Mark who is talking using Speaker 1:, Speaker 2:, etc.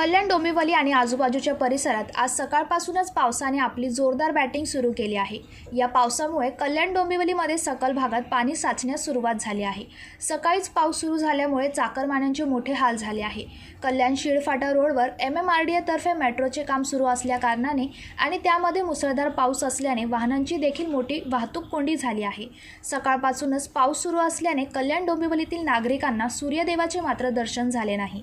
Speaker 1: कल्याण डोंबिवली आणि आजूबाजूच्या परिसरात आज सकाळपासूनच पावसाने आपली जोरदार बॅटिंग सुरू केली आहे. या पावसामुळे कल्याण डोंबिवलीमध्ये सकल भागात पाणी साचण्यास सुरुवात झाली आहे. सकाळीच पाऊस सुरू झाल्यामुळे चाकरमान्यांचे मोठे हाल झाले आहे. कल्याण शिळफाटा रोडवर एम एम आर डी एतर्फे मेट्रोचे काम सुरू असल्याकारणाने आणि त्यामध्ये मुसळधार पाऊस असल्याने वाहनांची देखील मोठी वाहतूक कोंडी झाली आहे. सकाळपासूनच पाऊस सुरू असल्याने कल्याण डोंबिवलीतील नागरिकांना सूर्यदेवाचे मात्र दर्शन झाले नाही.